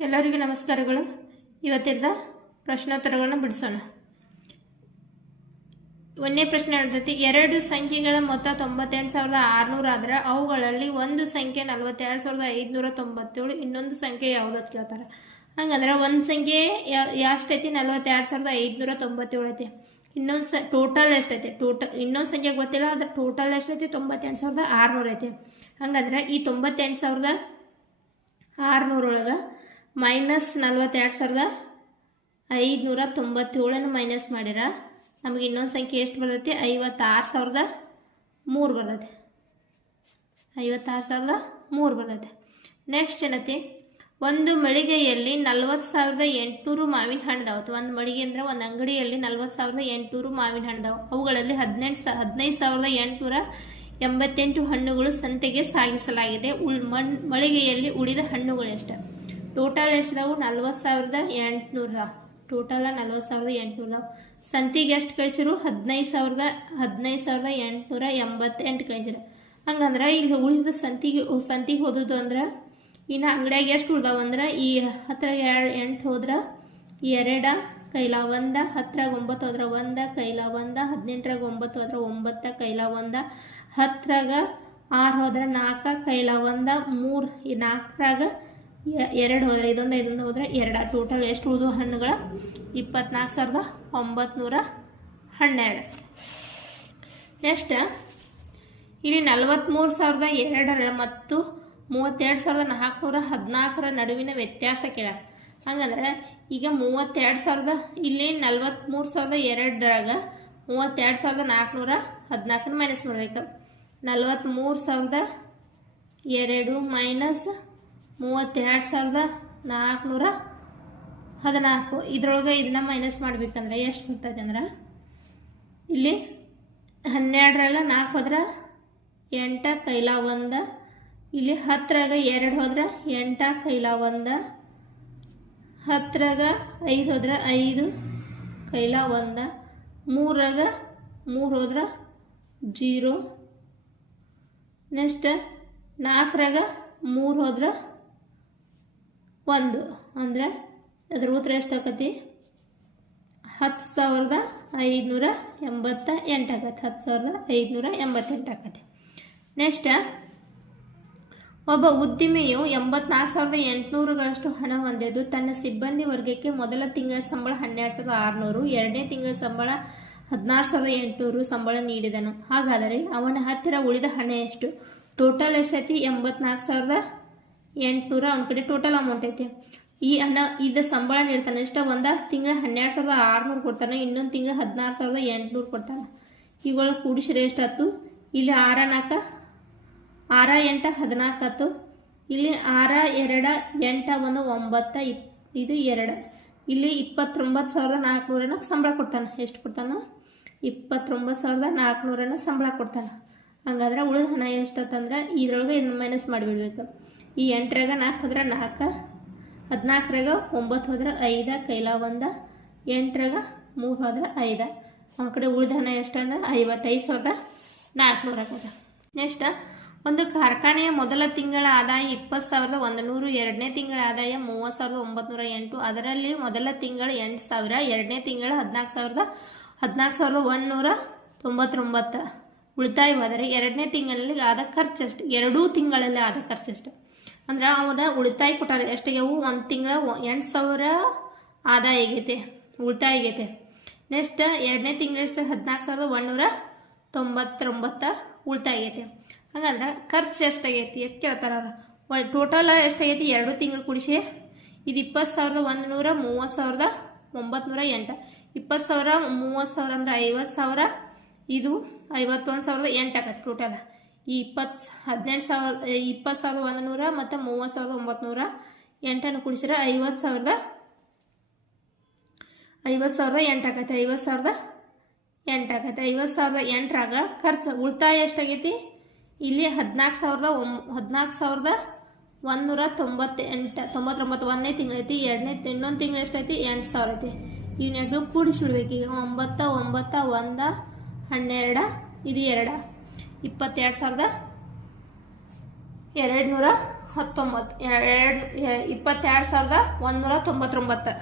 ಎಲ್ಲರಿಗೂ ನಮಸ್ಕಾರಗಳು. ಇವತ್ತಿನ ಪ್ರಶ್ನೋತ್ತರಗಳನ್ನು ಬಿಡಿಸೋಣ. ಒಂದನೇ ಪ್ರಶ್ನೆ ಹೇಳ್ತೈತಿ, ಎರಡು ಸಂಖ್ಯೆಗಳ ಮೊತ್ತ 98,600 ಆದ್ರೆ ಅವುಗಳಲ್ಲಿ ಒಂದು ಸಂಖ್ಯೆ 42,597, ಇನ್ನೊಂದು ಸಂಖ್ಯೆ ಯಾವ್ದು ಅಂತ ಕೇಳ್ತಾರೆ. ಹಂಗಂದ್ರೆ ಒಂದು ಸಂಖ್ಯೆ ಎಷ್ಟೈತಿ? 42,597 ಐತಿ. ಇನ್ನೊಂದು ಟೋಟಲ್ ಎಷ್ಟೈತಿ? ಇನ್ನೊಂದು ಸಂಖ್ಯೆ ಗೊತ್ತಿಲ್ಲ, ಅದ್ರ ಟೋಟಲ್ ಎಷ್ಟೈತಿ? 98,600 ಐತಿ. ಹಂಗಂದ್ರೆ ಈ 98,600 ಒಳಗೆ ಮೈನಸ್ 42,597 ಮೈನಸ್ ಮಾಡಿರ ನಮಗೆ ಇನ್ನೊಂದು ಸಂಖ್ಯೆ ಎಷ್ಟು ಬರ್ತೈತಿ? 56,003 ಬರ್ತೈತಿ. 56,003 ಬರ್ತೈತಿ. ನೆಕ್ಸ್ಟ್ ಏನೈತಿ? ಒಂದು ಮಳಿಗೆಯಲ್ಲಿ 40,800 ಮಾವಿನ ಹಣ್ಣು. ಒಂದು ಮಳಿಗೆ ಅಂದ್ರೆ ಒಂದು ಅಂಗಡಿಯಲ್ಲಿ 40,800 ಮಾವಿನ ಹಣ್ಣು. ಅವುಗಳಲ್ಲಿ 15,888 ಹಣ್ಣುಗಳು ಸಂತೆಗೆ ಸಾಗಿಸಲಾಗಿದೆ. ಮಳಿಗೆಯಲ್ಲಿ ಉಳಿದ ಹಣ್ಣುಗಳು ಎಷ್ಟು? ಟೋಟಲ್ ಎಷ್ಟಿದಾವು? 40,800. ಟೋಟಲ್ 40,800. ಸಂತಿಗೆ ಎಷ್ಟು ಕಳಿಸಿರು? 15,888 ಕಳಿಸಿರು. ಹಂಗಂದ್ರೆ ಇಲ್ಲಿ ಉಳಿದ ಸಂತಿಗೆ ಹೋದದ್ದು ಅಂದ್ರೆ ಇನ್ನು ಅಂಗಡಿಯಾಗ ಎಷ್ಟು ಉಳ್ದಾವ ಅಂದ್ರೆ ಈ 10 8 ಹೋದ್ರ 2 ಕೈಲ 1, 10 9 ಹೋದ್ರ 1 ಕೈಲ 1, 18 9 ಹೋದ್ರ 9 ಕೈಲ 1, 10 6 ಹೋದ್ರ 4 ಕೈಲ 1, 3 4 2 ಹೋದ್ರೆ ಇದೊಂದು ಹೋದ್ರೆ 2. ಟೋಟಲ್ ಎಷ್ಟು ಉಳಿದು ಹಣ್ಣುಗಳ? 24,912. ನೆಕ್ಸ್ಟ್ ಇಲ್ಲಿ 43,002 ಮತ್ತು 32,414 ನಡುವಿನ ವ್ಯತ್ಯಾಸ ಕೇಳ. ಹಂಗಂದ್ರೆ ಈಗ 32,000 ಇಲ್ಲಿ 43,002 32,414 ಮೈನಸ್ ಮಾಡ್ಬೇಕು. 43,002 ಮೈನಸ್ 32,414 ಇದ್ರೊಳಗೆ ಇದನ್ನ ಮೈನಸ್ ಮಾಡ್ಬೇಕಂದ್ರೆ ಎಷ್ಟು ಬರ್ತದೆ ಅಂದ್ರೆ ಇಲ್ಲಿ 12 4 ಹೋದ್ರೆ 8 ಕೈಲ 1, ಇಲ್ಲಿ 10 2 ಹೋದ್ರೆ 8 ಕೈಲ 1, 10 5 ಹೋದ್ರೆ 5 ಕೈಲ 1, 3 ಹೋದ್ರೆ 0. ನೆಕ್ಸ್ಟ್ 4 3 ಹೋದ್ರೆ 1 ಅಂದ್ರೆ ಅದ್ರ ಉತ್ತರ ಎಷ್ಟಾಗತಿ? 10,588 ಆಗತ್ತೆ. 10,588 ಆಗತ್ತೆ. ನೆಕ್ಸ್ಟ್ ಒಬ್ಬ ಉದ್ಯಮಿಯು 84,800ಗಳಷ್ಟು ಹಣ ಹೊಂದಿದ್ದು ತನ್ನ ಸಿಬ್ಬಂದಿ ವರ್ಗಕ್ಕೆ ಮೊದಲ ತಿಂಗಳ ಸಂಬಳ 12,600, ಎರಡನೇ ತಿಂಗಳ ಸಂಬಳ 16,800 ಸಂಬಳ ನೀಡಿದನು. ಹಾಗಾದರೆ ಅವನ ಹತ್ತಿರ ಉಳಿದ ಹಣ ಎಷ್ಟು? ಟೋಟಲ್ ಎಷ್ಟೈತಿ? 84,800. ಅವನ ಕಡೆ ಟೋಟಲ್ ಅಮೌಂಟ್ ಐತಿ. ಈ ಹಣ ಇದ ಸಂಬಳ ನೀಡ್ತಾನೆ ಇಷ್ಟ. ಒಂದು ತಿಂಗಳ 12,600 ಕೊಡ್ತಾನೆ, ಇನ್ನೊಂದು ತಿಂಗಳ 16,800 ಕೊಡ್ತಾನೆ. ಇವುಗಳ ಕೂಡಿಸಿದ್ರೆ ಎಷ್ಟಾಯ್ತು? ಇಲ್ಲಿ 6 4 6 8 14. ಇಲ್ಲಿ 6 2 8 1 9 ಇದು 2. ಇಲ್ಲಿ 29,400 ಸಂಬಳ ಕೊಡ್ತಾನೆ. ಎಷ್ಟು ಕೊಡ್ತಾನೆ? 29,400 ಸಂಬಳ ಕೊಡ್ತಾನೆ. ಹಂಗಾದ್ರೆ ಉಳಿದ ಹಣ ಎಷ್ಟಂದ್ರೆ ಇದ್ರೊಳಗೆ ಇದನ್ನ ಮೈನಸ್ ಮಾಡಿಬಿಡ್ಬೇಕು. ಈ 8 4 ಹೋದ್ರೆ 4, 14 9 ಹೋದ್ರೆ 5 ಕೈಲ 1, 8 3 ಹೋದ್ರೆ 5. ಅವನ ಕಡೆ ಉಳಿದ ಹಣ ಎಷ್ಟಂದ್ರೆ 55,400 ಆಗತ್ತೆ. ನೆಕ್ಸ್ಟ್ ಒಂದು ಕಾರ್ಖಾನೆಯ ಮೊದಲ ತಿಂಗಳ ಆದಾಯ 20,100, ಎರಡನೇ ತಿಂಗಳ ಆದಾಯ 30,908. ಅದರಲ್ಲಿ ಮೊದಲ ತಿಂಗಳ 8,000, ಎರಡನೇ ತಿಂಗಳ 14,199 ಉಳಿತಾಯವಾದರೆ ಎರಡನೇ ತಿಂಗಳಲ್ಲಿ ಆದ ಖರ್ಚು ಎಷ್ಟು? ಎರಡೂ ತಿಂಗಳಲ್ಲಿ ಆದ ಖರ್ಚು ಎಷ್ಟು ಅಂದ್ರೆ ಅವನ ಉಳಿತಾಯ ಕೊಟ್ಟಾರೆ ಎಷ್ಟಿಗೆವು? ಒಂದು ತಿಂಗಳ 8,000 ಆದಾಯ ಆಗೈತೆ, ಉಳಿತಾಯ ಆಗೈತೆ. ನೆಕ್ಸ್ಟ್ ಎರಡನೇ ತಿಂಗಳ ಎಷ್ಟು? 14,199 ಉಳಿತಾಯ ಆಗೈತೆ. ಹಾಗಂದ್ರೆ ಖರ್ಚು ಎಷ್ಟಾಗೈತಿ ಅಂತ ಕೇಳ್ತಾರ ಅವ್ರು. ಟೋಟಲ್ ಎಷ್ಟಾಗೈತಿ? ಎರಡು ತಿಂಗಳು ಕೂಡಿಸಿ ಇದು 20,100 30,908. 20,000 30,000 ಅಂದ್ರೆ 50,000, ಇದು 51,008 ಆಗತ್ತೆ ಟೋಟಲ್. ಈ 20,100 ಮತ್ತು 30,908 ಕೂಡಿಸಿದ್ರೆ 50,008 ಆಗತ್ತೆ. 50,008 ಆಗತ್ತೆ. 50,008 ಖರ್ಚು ಉಳಿತಾಯ ಎಷ್ಟಾಗೈತಿ? ಇಲ್ಲಿ 14,199 ಒಂದನೇ ತಿಂಗಳೈತಿ. ಇನ್ನೊಂದು ತಿಂಗಳು ಎಷ್ಟೈತಿ? 8,000 ಐತಿ. ಈ ನೆಟ್ಟು ಕೂಡಿಸಿಡ್ಬೇಕು. ಈಗ 9 9 1 12 ಇದು 2 22,200 22,199.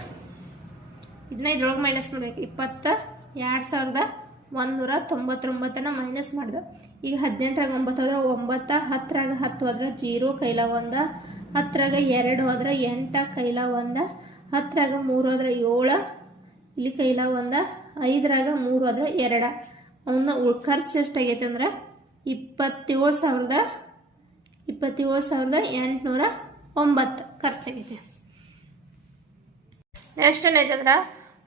ಇದನ್ನ ಇದ್ರೊಳಗೆ ಮೈನಸ್ ಮಾಡಬೇಕು. 22,199 ಮೈನಸ್ ಮಾಡಿದೆ. ಈಗ 18ರಾಗ 9 ಹೋದ್ರೆ 9, 10ರಾಗ 10 ಹೋದ್ರೆ 0 ಕೈಲ 1, 10ರಾಗ 2 ಹೋದ್ರೆ 8 ಕೈಲ 1, 10ರಾಗ 3 ಹೋದ್ರೆ 7 ಇಲ್ಲಿ ಕೈಲ 1, 5ರಾಗ 3 ಹೋದ್ರೆ 2. ಅವನ್ನ ಖರ್ಚು ಎಷ್ಟಾಗೈತೆ ಅಂದ್ರೆ 27,809 ಖರ್ಚಾಗೈತೆ. ನೆಕ್ಸ್ಟ್ ಏನೈತೆ ಅಂದ್ರೆ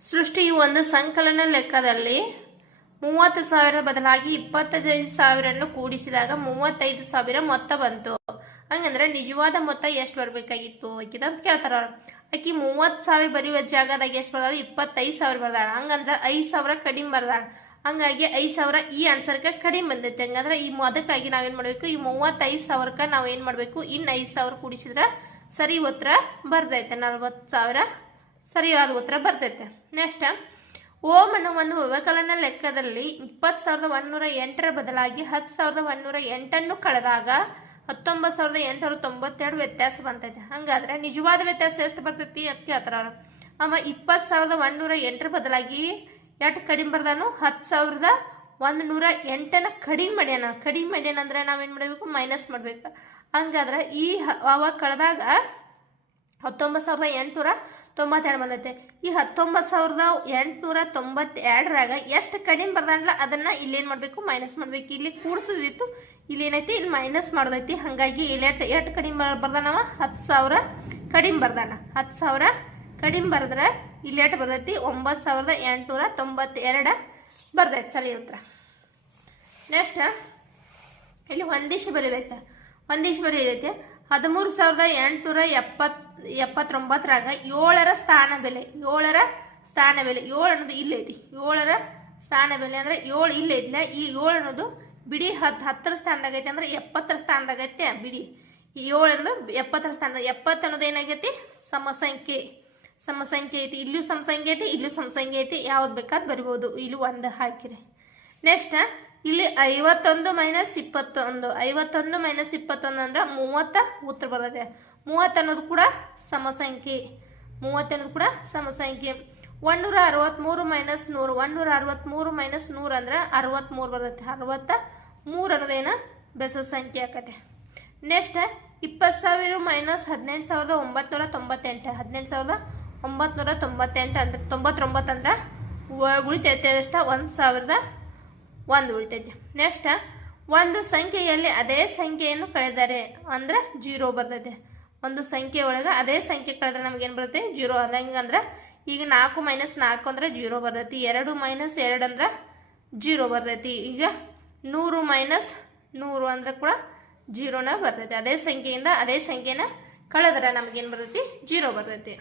ಸೃಷ್ಟಿಯು ಒಂದು ಸಂಕಲನ ಲೆಕ್ಕದಲ್ಲಿ 30,000 ಬದಲಾಗಿ 25,000 ಕೂಡಿಸಿದಾಗ 35,000 ಮೊತ್ತ ಬಂತು. ಹಂಗಂದ್ರೆ ನಿಜವಾದ ಮೊತ್ತ ಎಷ್ಟು ಬರ್ಬೇಕಾಗಿತ್ತು ಆಕಿದ ಅಂತ ಕೇಳ್ತಾರ. ಆಕಿ 30,000 ಬರೆಯುವ ಜಾಗದಾಗ ಎಷ್ಟು ಬರ್ದಾಳ? 25,000 ಬರ್ದಾಳ. ಹಂಗಂದ್ರೆ 5,000 ಕಡಿಮೆ ಬರ್ದಾಳ. ಹಂಗಾಗಿ 5,000 ಈ ಆನ್ಸರ್ಗೆ ಕಡಿಮೆ ಬಂದೈತೆ. ಹಂಗಂದ್ರೆ ಈ ಅದಕ್ಕಾಗಿ ನಾವೇನ್ ಮಾಡ್ಬೇಕು? ಈ 35,000 ನಾವೇನ್ ಮಾಡ್ಬೇಕು? ಇನ್ನು 5,000 ಕೂಡಿಸಿದ್ರೆ ಸರಿ ಉತ್ತರ ಬರ್ತೈತೆ. 40,000 ಸರಿಯಾದ ಉತ್ತರ ಬರ್ತೈತೆ. ನೆಕ್ಸ್ಟ್, ಓಂ ಅನ್ನೋ ಒಂದು ವ್ಯವಕಲನ ಲೆಕ್ಕದಲ್ಲಿ 20,108 ಬದಲಾಗಿ 10,108 ಕಳೆದಾಗ 19,892 ವ್ಯತ್ಯಾಸ ಬಂತೈತೆ. ಹಂಗಾದ್ರೆ ನಿಜವಾದ ವ್ಯತ್ಯಾಸ ಎಷ್ಟು ಬರ್ತೈತಿ ಅಂತ ಕೇಳ್ತಾರ ಅವ್ರು. ಅವ 20,108 ಬದಲಾಗಿ ಎಷ್ಟು ಕಡಿಮೆ ಬರ್ದಾನು? 10,108 ಕಡಿಮೆ ಮಾಡ್ಯಾನ. ಕಡಿಮೆ ಮಾಡ್ಯಾನ ಅಂದ್ರೆ ನಾವೇನ್ ಮಾಡಬೇಕು? ಮೈನಸ್ ಮಾಡ್ಬೇಕು. ಹಂಗಾದ್ರೆ ಈ ಅವ ಕಳೆದಾಗ 19,892 ಬಂದೈತೆ. ಈ 19,892ರಾಗ ಎಷ್ಟು ಕಡಿಮೆ ಬರ್ದಾನಲ್ಲ ಅದನ್ನ ಇಲ್ಲೇನ್ ಮಾಡ್ಬೇಕು? ಮೈನಸ್ ಮಾಡ್ಬೇಕು. ಇಲ್ಲಿ ಕೂಡಿಸೋದಿತ್ತು, ಇಲ್ಲಿ ಏನೈತಿ? ಇಲ್ಲಿ ಮೈನಸ್ ಮಾಡೋದೈತಿ. ಹಂಗಾಗಿ ಇಲ್ಲಿ ಎಷ್ಟು ಕಡಿಮೆ ಬರ್ದಾನವ? 10,000 ಕಡಿಮೆ ಬರ್ದಾನ. 10,000 ಕಡಿಮೆ ಬರೆದ್ರೆ ಇಲ್ಲಿ ಎಷ್ಟು ಬರ್ತೈತಿ? 9,892 ಬರ್ತೈತಿ. ಸರಿ ಉತ್ತರ. ನೆಕ್ಸ್ಟ್ ಇಲ್ಲಿ ಒಂದಿಶ್ ಬರೀದೈತೆ. 13,879ರಾಗ 7ರ ಸ್ಥಾನ ಬೆಲೆ. 7 ಅನ್ನೋದು ಇಲ್ಲೈತಿ. 7ರ ಸ್ಥಾನ ಬೆಲೆ ಅಂದ್ರೆ 7 ಇಲ್ಲೈತಿಲ್ಲ. ಈ 7 ಅನ್ನೋದು ಬಿಡಿ 10ರ ಸ್ಥಾನದಾಗ ಐತಿ ಅಂದ್ರೆ 70ರ ಸ್ಥಾನದಾಗ ಐತೆ. ಬಿಡಿ 7 ಅನ್ನೋದು 70ರ ಸ್ಥಾನದಾಗ. 70 ಅನ್ನೋದು ಏನಾಗೈತಿ? ಸಮಸಂಖ್ಯೆ ಐತಿ. ಇಲ್ಲೂ ಸಮಸಂಖ್ಯೆ ಐತಿ, ಇಲ್ಲೂ ಸಮಸಂಖ್ಯೆ ಐತಿ. ಯಾವ್ದು ಬೇಕಾದ್ ಬರಿಬಹುದು. ಇಲ್ಲಿ 1 ಹಾಕಿರಿ. ನೆಕ್ಸ್ಟ್ ಇಲ್ಲಿ 51 ಮೈನಸ್ 21. 51 ಮೈನಸ್ 21 ಅಂದ್ರೆ 30 ಉತ್ತರ ಬರ್ತದೆ. 30 ಅನ್ನೋದು ಕೂಡ ಸಮಸಂಖ್ಯೆ. 163 ಮೈನಸ್ 100. 163 ಮೈನಸ್ 100 ಅಂದ್ರೆ 63 ಬರ್ತೈತೆ. 63 ಅನ್ನೋದೇನ ಬೆಸ ಸಂಖ್ಯೆ ಆಕತೆ. Next 20,000 minus 18,998. 18,998 ಅಂದ್ರೆ 99 ಅಂದ್ರೆ ಉಳಿತೈತೆ ಅಷ್ಟ 1,001 ಉಳಿತೈತೆ. ನೆಕ್ಸ್ಟ್, ಒಂದು ಸಂಖ್ಯೆಯಲ್ಲಿ ಅದೇ ಸಂಖ್ಯೆಯನ್ನು ಕಳೆದರೆ ಅಂದ್ರೆ 0 ಬರ್ತೈತೆ. ಒಂದು ಸಂಖ್ಯೆ ಒಳಗೆ ಅದೇ ಸಂಖ್ಯೆ ಕಳೆದ್ರೆ ನಮ್ಗೇನು ಬರುತ್ತೆ? 0. ಹಂಗಂದ್ರೆ ಈಗ 4 ಮೈನಸ್ 4 ಅಂದ್ರೆ 0 ಬರ್ತೈತಿ. 2 ಮೈನಸ್ 2 ಅಂದ್ರೆ 0 ಬರ್ತೈತಿ. ಈಗ 100 ಮೈನಸ್ 100 ಅಂದ್ರೆ ಕೂಡ 0ನ ಬರ್ತೈತಿ. ಅದೇ ಸಂಖ್ಯೆಯಿಂದ ಅದೇ ಸಂಖ್ಯೆನ ಕಳೆದ್ರೆ ನಮ್ಗೇನು ಬರ್ತೈತಿ? 0 ಬರ್ತೈತಿ.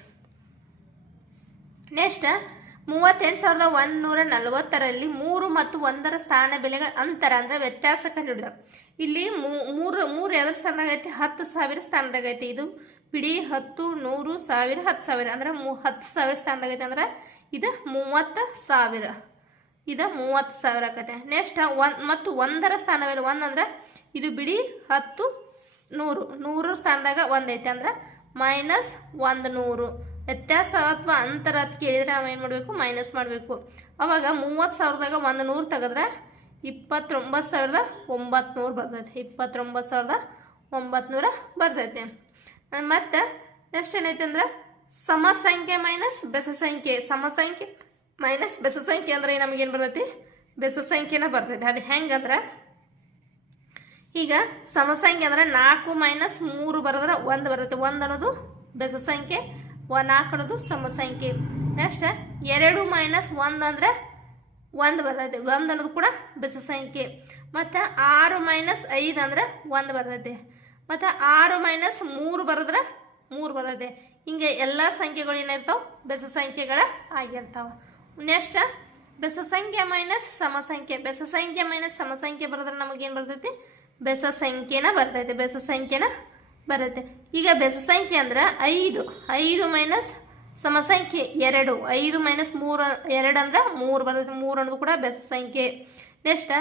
ನೆಕ್ಸ್ಟ್, 38,140ರಲ್ಲಿ 3 ಮತ್ತು 1ರ ಸ್ಥಾನ ಬೆಲೆಗಳ ಅಂತರ ಅಂದ್ರೆ ವ್ಯತ್ಯಾಸ ಕಂಡುಹಿಡಿದ. ಇಲ್ಲಿ 3 ಯಾವ್ದ್ರ ಸ್ಥಾನದಾಗ ಐತಿ? 10,000 ಸ್ಥಾನದಾಗ ಐತಿ. ಇದು ಬಿಡಿ 10, 100, 1000, 10,000 ಅಂದ್ರೆ 10,000 ಸ್ಥಾನದಾಗ ಐತಿ. ಅಂದ್ರೆ ಇದು 30,000. ಇದು 30,000 ಆಕತೆ. ನೆಕ್ಸ್ಟ್, 1 ಮತ್ತು 1ರ ಸ್ಥಾನ ಬೆಲೆ 1 ಅಂದ್ರೆ ಇದು ಬಿಡಿ 10, 100 ಸ್ಥಾನದಾಗ 1 ಐತಿ. ಅಂದ್ರೆ ಮೈನಸ್ 100 ವ್ಯತ್ಯಾಸ ಅಥವಾ ಅಂತರ ಅಂತ ಕೇಳಿದ್ರೆ ನಾವು ಏನು ಮಾಡಬೇಕು? ಮೈನಸ್ ಮಾಡಬೇಕು. ಅವಾಗ 30,000ದಾಗ 100 ತೆಗೆದ್ರೆ 29,900 ಬರ್ತೈತೆ. 29,900 ಬರ್ತೈತೆ. ಮತ್ತೆ ನೆಕ್ಸ್ಟ್ ಏನೈತೆ ಅಂದ್ರೆ ಸಮಸಂಖ್ಯೆ ಮೈನಸ್ ಬೆಸ ಸಂಖ್ಯೆ. ಸಮಸಂಖ್ಯೆ ಮೈನಸ್ ಬೆಸ ಸಂಖ್ಯೆ ಅಂದ್ರೆ ನಮಗೇನು ಬರ್ತೈತಿ? ಬೆಸ ಸಂಖ್ಯೆನ ಬರ್ತೈತೆ. ಅದು ಹೆಂಗಂದ್ರೆ ಈಗ ಸಮಸಂಖ್ಯೆ ಅಂದ್ರೆ 4 ಮೈನಸ್ 3 ಬರೆದ್ರೆ 1 ಬರ್ತೈತೆ. 1 ಅನ್ನೋದು ಬೆಸ ಸಂಖ್ಯೆ, 4 ಅನ್ನೋದು ಸಮಸಂಖ್ಯೆ. ನೆಕ್ಸ್ಟ್ 2 ಮೈನಸ್ 1 ಅಂದ್ರೆ 1 ಬರ್ತೈತೆ. 1 ಅನ್ನೋದು ಕೂಡ ಬೆಸ ಸಂಖ್ಯೆ. ಮತ್ತೆ 6 ಮೈನಸ್ 5 ಅಂದ್ರೆ 1 ಬರ್ತೈತೆ. ಮತ್ತೆ 6 ಮೈನಸ್ 3 ಬರೆದ್ರೆ 3 ಬರ್ತೈತೆ. ಹಿಂಗೆ ಎಲ್ಲ ಸಂಖ್ಯೆಗಳು ಏನಿರ್ತಾವ? ಬೆಸ ಸಂಖ್ಯೆಗಳ ಆಗಿರ್ತಾವ. ನೆಕ್ಸ್ಟ್ ಬೆಸ ಸಂಖ್ಯೆ ಮೈನಸ್ ಸಮಸಂಖ್ಯೆ. ಬೆಸ ಸಂಖ್ಯೆ ಮೈನಸ್ ಸಮಸಂಖ್ಯೆ ಬರೆದ್ರೆ ನಮಗೇನು ಬರ್ತೈತಿ? ಬೆಸ ಸಂಖ್ಯೆನ ಬರ್ತೈತೆ. ಬೆಸ ಸಂಖ್ಯೆನ ಬರುತ್ತೆ. ಈಗ ಬೆಸ ಸಂಖ್ಯೆ ಅಂದ್ರೆ 5 ಮೈನಸ್ ಸಮಸಂಖ್ಯೆ 2. 5 ಮೈನಸ್ 3 2 ಅಂದ್ರೆ 3 ಬರ್ತೈತೆ. 3 ಅನ್ನೋದು ಕೂಡ ಬೆಸ ಸಂಖ್ಯೆ. ನೆಕ್ಸ್ಟ್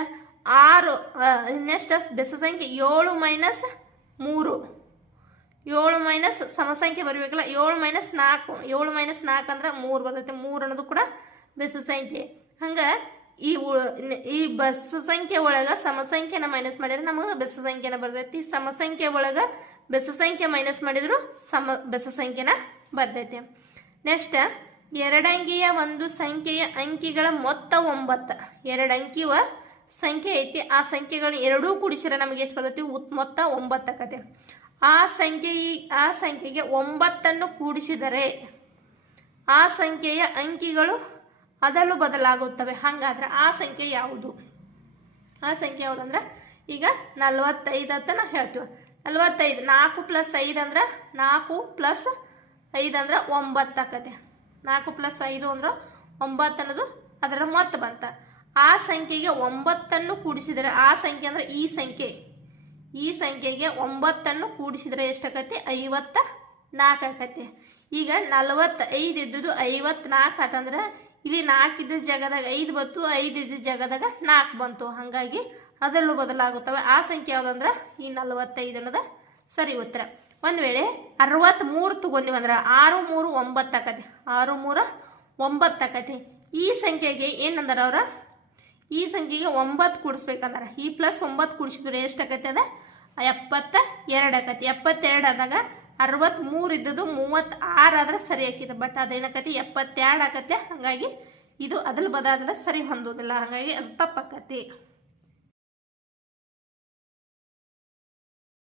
6 ನೆಕ್ಸ್ಟ್ ಬೆಸ ಸಂಖ್ಯೆ 7 ಮೈನಸ್ 3. 7 ಮೈನಸ್ ಸಮಸಂಖ್ಯೆ ಬರಬೇಕಲ್ಲ, 7 ಮೈನಸ್ 4, 7 ಮೈನಸ್ 4 ಅಂದ್ರೆ 3 ಬರ್ತೈತೆ. 3 ಅನ್ನೋದು ಕೂಡ ಬೆಸ ಸಂಖ್ಯೆ. ಹಂಗೆ ಈ ಬೆಸ ಸಂಖ್ಯೆ ಒಳಗೆ ಸಮಸಂಖ್ಯೆನ ಮೈನಸ್ ಮಾಡಿದ್ರೆ ನಮಗೆ ಬೆಸ ಸಂಖ್ಯೆನ ಬರ್ತೈತಿ. ಸಮಸಂಖ್ಯೆ ಒಳಗೆ ಬೆಸ ಸಂಖ್ಯೆ ಮೈನಸ್ ಮಾಡಿದ್ರು ಬೆಸ ಸಂಖ್ಯೆನ ಬರ್ತೈತಿ. ನೆಕ್ಸ್ಟ್, ಎರಡಂಕಿಯ ಒಂದು ಸಂಖ್ಯೆಯ ಅಂಕಿಗಳ ಮೊತ್ತ 9. 2 ಅಂಕಿಯ ಸಂಖ್ಯೆ ಐತಿ, ಆ ಸಂಖ್ಯೆಗಳನ್ನ ಎರಡೂ ಕೂಡಿಸಿದ್ರೆ ನಮಗೆ ಎಷ್ಟು ಬರ್ತೈತಿ? ಮೊತ್ತ 9 ಆಕತಿ. ಆ ಸಂಖ್ಯೆಗೆ 9 ಕೂಡಿಸಿದರೆ ಆ ಸಂಖ್ಯೆಯ ಅಂಕಿಗಳು ಅದಲು ಬದಲಾಗುತ್ತವೆ. ಹಾಗಾದ್ರೆ ಆ ಸಂಖ್ಯೆ ಯಾವುದು? ಆ ಸಂಖ್ಯೆ ಯಾವುದಂದ್ರೆ ಈಗ 45 ಅಂತ ನಾವು ಹೇಳ್ತೀವಿ. 45, 4 + 5 ಅಂದ್ರೆ 4 + 5 ಅಂದ್ರೆ 9 ಆಕತಿ. 4 + 5 ಅಂದ್ರೆ 9 ಅನ್ನೋದು ಅದರ ಮೊತ್ತ ಬಂತ. ಆ ಸಂಖ್ಯೆಗೆ 9 ಕೂಡಿಸಿದರೆ ಆ ಸಂಖ್ಯೆ ಅಂದ್ರೆ ಈ ಸಂಖ್ಯೆಗೆ 9 ಕೂಡಿಸಿದರೆ ಎಷ್ಟಾಕತಿ? 54 ಆಕತಿ. ಈಗ 45 ಇದ್ದುದು 54 ಆತಂದ್ರೆ ಇಲ್ಲಿ 4 ಇದ್ದ ಜಾಗದಾಗ 5 ಬಂತು, 5 ಇದ್ದ ಜಾಗದಾಗ 4 ಬಂತು. ಹಾಗಾಗಿ ಅದರಲ್ಲೂ ಬದಲಾಗುತ್ತವೆ. ಆ ಸಂಖ್ಯೆ ಯಾವುದಂದ್ರೆ ಈ 45 ಅನ್ನೋದ ಸರಿ ಉತ್ತರ. ಒಂದು ವೇಳೆ 63 ತಗೊಂಡಿವಂದ್ರೆ 6 3 9 ಆಕತಿ. 6 3 9 ಆಕತಿ. ಈ ಸಂಖ್ಯೆಗೆ ಏನಂದಾರ ಅವ್ರ? ಈ ಸಂಖ್ಯೆಗೆ 9 ಕೂಡಿಸ್ಬೇಕಂದಾರ. ಈ +9 ಕೂಡಿಸಿದ್ರೆ ಎಷ್ಟಾಕತಿ? ಅದ 72 ಆಕತಿ. 72 ಆದಾಗ 63 ಇದ್ದದ್ದು 36 ಆದ್ರೆ ಸರಿ ಆಕಿದೆ. ಬಟ್ ಅದೇನಾಕತಿ? 72 ಆಕತಿ. ಹಾಗಾಗಿ ಇದು ಅದಲ್ ಬದಾದ್ರೆ ಸರಿ ಹೊಂದೋದಿಲ್ಲ. ಹಾಗಾಗಿ ಅದು ತಪ್ಪಾಕತಿ.